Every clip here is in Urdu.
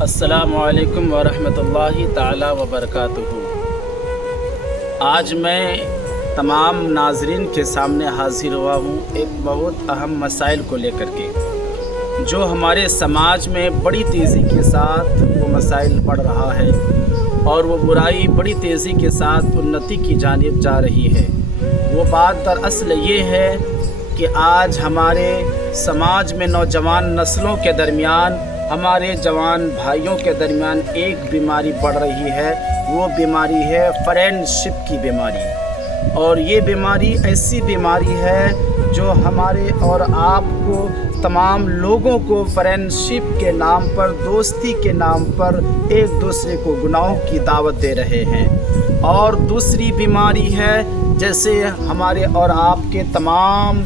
السلام علیکم ورحمۃ اللہ تعالی وبرکاتہ۔ آج میں تمام ناظرین کے سامنے حاضر ہوا ہوں ایک بہت اہم مسائل کو لے کر کے، جو ہمارے سماج میں بڑی تیزی کے ساتھ وہ مسائل بڑھ رہا ہے اور وہ برائی بڑی تیزی کے ساتھ انتی کی جانب جا رہی ہے۔ وہ بات دراصل یہ ہے کہ آج ہمارے سماج میں نوجوان نسلوں کے درمیان، ہمارے جوان بھائیوں کے درمیان ایک بیماری بڑھ رہی ہے۔ وہ بیماری ہے فرینڈ شپ کی بیماری، اور یہ بیماری ایسی بیماری ہے جو ہمارے اور آپ کو، تمام لوگوں کو فرینڈ شپ کے نام پر، دوستی کے نام پر ایک دوسرے کو گناہوں کی دعوت دے رہے ہیں۔ اور دوسری بیماری ہے، جیسے ہمارے اور آپ کے تمام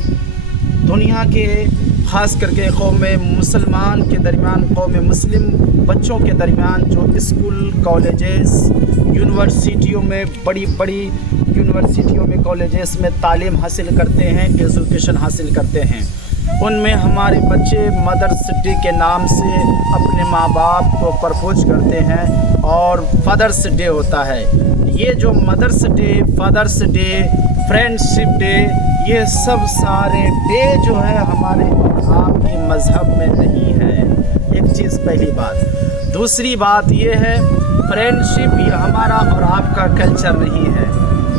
دنیا کے، خاص کر کے قوم مسلمان کے درمیان، قوم مسلم بچوں کے درمیان، جو اسکول، کالجز، یونیورسٹیوں میں، بڑی بڑی یونیورسٹیوں میں، کالجز میں تعلیم حاصل کرتے ہیں، ایجوکیشن حاصل کرتے ہیں، ان میں ہمارے بچے مدرس ڈے کے نام سے اپنے ماں باپ کو پرپوز کرتے ہیں، اور فادرس ڈے ہوتا ہے۔ یہ جو مدرس ڈے، فادرس ڈے، فرینڈ شپ ڈے، یہ سب سارے ڈے جو ہے ہمارے آپ کے مذہب میں نہیں ہے۔ ایک چیز پہلی بات۔ دوسری بات یہ ہے، فرینڈ شپ یہ ہمارا اور آپ کا کلچر نہیں ہے،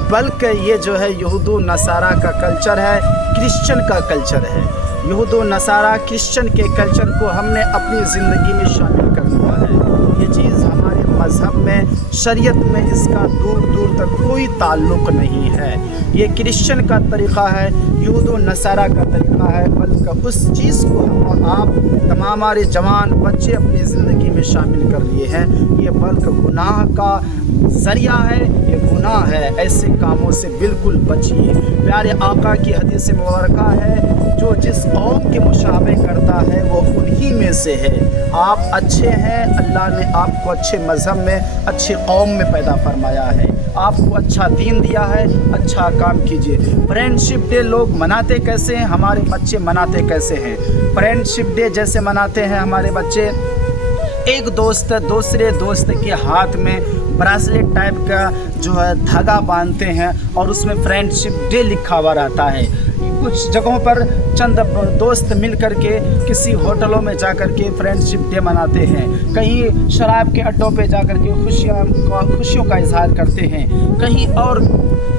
بلکہ یہ جو ہے یہود و نصارہ کا کلچر ہے، کرسچن کا کلچر ہے۔ یہود و نصارہ کرسچن کے کلچر کو ہم نے اپنی زندگی میں شامل کر دیا ہے۔ یہ چیز ہمارے مذہب میں، شریعت میں اس کا دور دور تک کوئی تعلق نہیں ہے۔ یہ کرسچن کا طریقہ ہے، یہود و نصارہ کا طریقہ ہے، بلکہ اس چیز کو ہم اور آپ تمام ہمارے جوان بچے اپنی زندگی میں شامل کر لیے ہیں۔ یہ بلکہ گناہ کا ذریعہ ہے، یہ گناہ ہے۔ ایسے کاموں سے بالکل بچیے۔ پیارے آقا کی حدیث مبارکہ ہے، جو جس قوم کے مشابہ کرتا ہے وہ انہی میں سے ہے۔ آپ اچھے ہیں، اللہ نے آپ کو اچھے مذہب میں، اچھے قوم میں پیدا فرمایا ہے، آپ کو اچھا دین دیا ہے، اچھا کام کیجیے۔ فرینڈ شپ ڈے لوگ مناتے کیسے ہیں؟ ہمارے بچے مناتے کیسے ہیں؟ فرینڈ شپ ڈے جیسے مناتے ہیں ہمارے بچے، ایک دوست دوسرے دوست کے ہاتھ میں براسلیٹ ٹائپ کا جو ہے دھاگا باندھتے ہیں، اور اس میں فرینڈ شپ ڈے لکھا ہوا رہتا ہے۔ کچھ جگہوں پر چند دوست مل کر کے کسی ہوٹلوں میں جا کر کے فرینڈ شپ ڈے مناتے ہیں، کہیں شراب کے اڈوں پہ جا کر کے خوشیوں کا اظہار کرتے ہیں، کہیں اور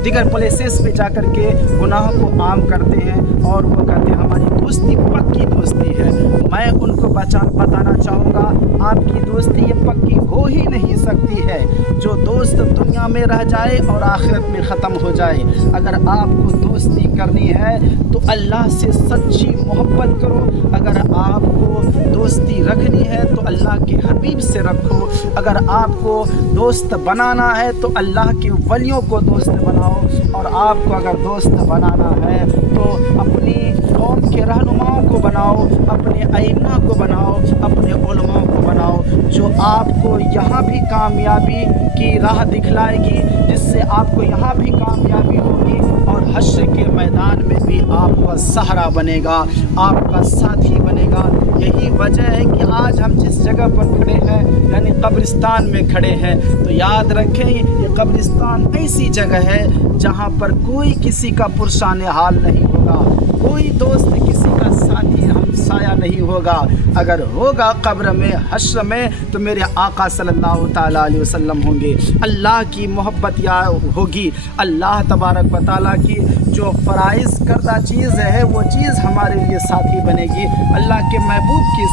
دیگر پلیسز پہ جا کر کے گناہوں کو عام کرتے ہیں، اور وہ کہتے ہیں ہماری دوستی پکی دوستی ہے۔ میں ان کو بتانا چاہوں گا، آپ کی دوستی یہ پکی ہو ہی نہیں سکتی ہے۔ جو دوست دنیا میں رہ جائے اور آخرت میں ختم ہو جائے۔ اگر آپ کو دوستی کرنی ہے تو اللہ سے سچی محبت کرو، اگر آپ کو دوستی رکھنی ہے تو اللہ کے حبیب سے رکھو، اگر آپ کو دوست بنانا ہے تو اللہ کے ولیوں کو دوست بناؤ، اور آپ کو اگر دوست بنانا ہے تو اپنی قوم کے رہنماؤں کو بناؤ، اپنے ائمہ کو بناؤ، اپنے علماء کو بناؤ، جو آپ کو یہاں بھی کامیابی کی راہ دکھلائے گی، جس سے آپ کو یہاں بھی کامیابی ہوگی، اور حشر کے میدان میں بھی آپ کا سہارا بنے گا، آپ کا ساتھی بنے گا۔ یہی وجہ ہے کہ آج ہم جس جگہ پر کھڑے ہیں، یعنی قبرستان میں کھڑے ہیں، تو یاد رکھیں یہ قبرستان ایسی جگہ ہے جہاں پر کوئی کسی کا پرشان حال نہیں ہوگا، کوئی دوست کسی کا ساتھی ہمسایہ نہیں ہوگا۔ اگر ہوگا قبر میں، حشر میں، تو میرے آقا صلی اللہ تعالیٰ علیہ وسلم ہوں گے، اللہ کی محبت یا ہوگی، اللہ تبارک و تعالیٰ کی جو فرائض کردہ چیز ہے وہ چیز ہمارے لیے ساتھی بنے گی، اللہ کے محبوب کی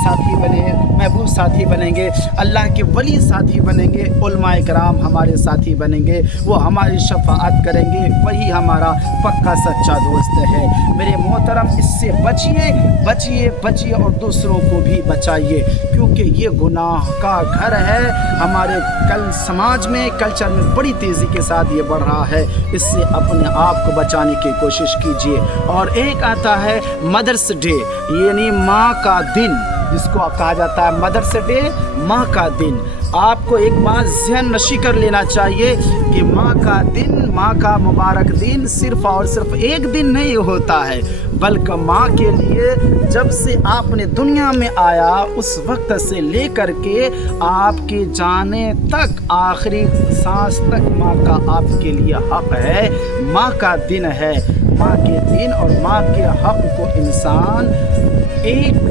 محبوب ساتھی بنیں گے، اللہ کے ولی ساتھی بنیں گے، علماء کرام ہمارے ساتھی بنیں گے، وہ ہماری شفاعت کریں گے، وہی ہمارا پکا سچا دوست ہے۔ میرے محترم، اس سے بچیے اور دوسروں کو بھی بچائیے، کیونکہ یہ گناہ کا گھر ہے۔ ہمارے سماج میں، کلچر میں بڑی تیزی کے ساتھ یہ بڑھ رہا ہے، اس سے اپنے آپ کو بچانے کی کوشش کیجیے۔ اور ایک آتا ہے مدرس ڈے، یعنی ماں کا دن۔ جس کو کہا جاتا ہے مدرس ڈے، ماں کا دن۔ آپ کو ایک بات ذہن نشی کر لینا چاہیے کہ ماں کا دن، ماں کا مبارک دن صرف اور صرف ایک دن نہیں ہوتا ہے، بلکہ ماں کے لیے جب سے آپ نے دنیا میں آیا اس وقت سے لے کر کے آپ کے جانے تک، آخری سانس تک ماں کا آپ کے لیے حق ہے۔ ماں کا دن ہے، ماں کے دن اور ماں کے حق کو انسان ایک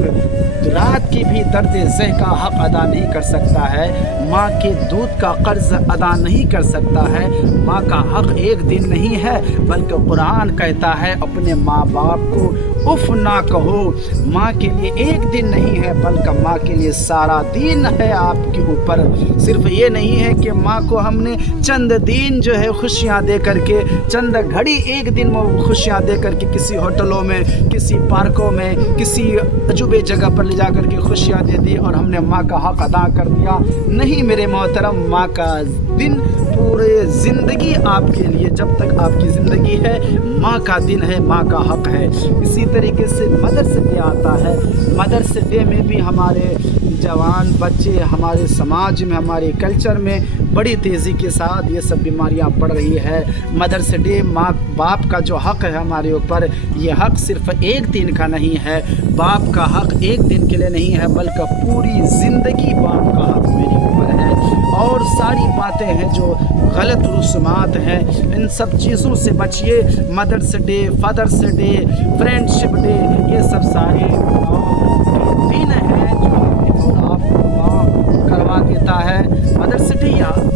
رات کی بھی درد ذہ کا حق ادا نہیں کر سکتا ہے، ماں کے دودھ کا قرض ادا نہیں کر سکتا ہے۔ ماں کا حق ایک دن نہیں ہے، بلکہ قرآن کہتا ہے اپنے ماں باپ کو اف نہ کہو۔ ماں کے لیے ایک دن نہیں ہے، بلکہ ماں کے لیے سارا دن ہے آپ کے اوپر۔ صرف یہ نہیں ہے کہ ماں کو ہم نے چند دن جو ہے خوشیاں دے کر کے، چند گھڑی ایک دن خوشیاں دے کر کے کسی ہوٹلوں میں، کسی پارکوں میں، کسی عجوبے جگہ پر لے جا کر کے خوشیاں دے دی اور ہم نے ماں کا حق ادا کر دیا۔ نہیں میرے محترم، ماں کا دن پورے زندگی آپ کے لیے، جب تک آپ کی زندگی ہے ماں کا دن ہے، ماں کا حق ہے۔ اسی طریقے سے مدرس ڈے آتا ہے۔ مدرس ڈے میں بھی ہمارے جوان بچے، ہمارے سماج میں، ہمارے کلچر میں بڑی تیزی کے ساتھ یہ سب بیماریاں بڑھ رہی ہے۔ مدرس ڈے، ماں باپ کا جو حق ہے ہمارے اوپر، یہ حق صرف ایک دن کا نہیں ہے، باپ کا حق ایک دن کے لیے نہیں ہے، بلکہ پوری زندگی باپ کا حق میرے اوپر ہے۔ اور ساری باتیں ہیں جو غلط رسومات ہیں، ان سب چیزوں سے بچیے۔ مدرس ڈے، فادرس ڈے، فرینڈ شپ ڈے، یہ سب سارے دن ہیں جو آپ کو ماں کروا دیتا ہے۔ مدرس ڈے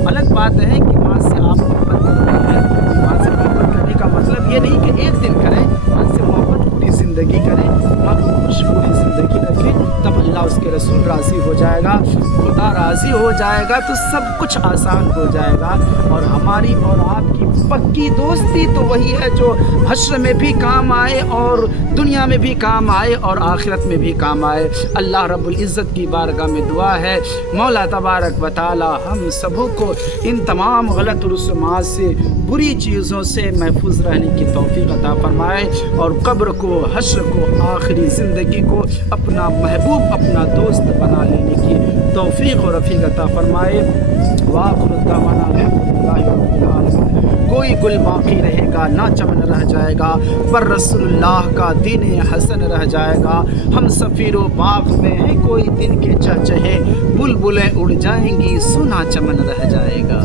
الگ بات ہے کہ ماں سے آپ محبت کرتے ہیں۔ ماں سے محبت کرنے کا مطلب یہ نہیں کہ ایک دن کریں، ماں سے محبت پوری زندگی کریں، ماں کو خوش پوری زندگی رکھیں، تب اللہ اس کے رسول راضی ہو جائے گا، خدا راضی ہو جائے گا تو سب کچھ آسان ہو جائے گا۔ اور ہماری اور آپ کی پکی دوستی تو وہی ہے جو حشر میں بھی کام آئے اور دنیا میں بھی کام آئے اور آخرت میں بھی کام آئے۔ اللہ رب العزت کی بارگاہ میں دعا ہے مولا تبارک و تعالی ہم سبوں کو ان تمام غلط رسومات سے، بری چیزوں سے محفوظ رہنے کی توفیق عطا فرمائے، اور قبر کو، حشر کو، آخری زندگی کو اپنا محبوب، اپنا دوست بنا لینے کی توفیق اور رفیق عطا فرمائے۔ وآخر دعوانا الحمدللہ رب العالمین۔ کوئی گل باقی رہے گا نہ چمن رہ جائے گا، پر رسول اللہ کا دین حسن رہ جائے گا۔ ہم سفیر و باغ میں ہیں کوئی دن کے چہچہے، بلبلیں اڑ جائیں گی سونا چمن رہ جائے گا۔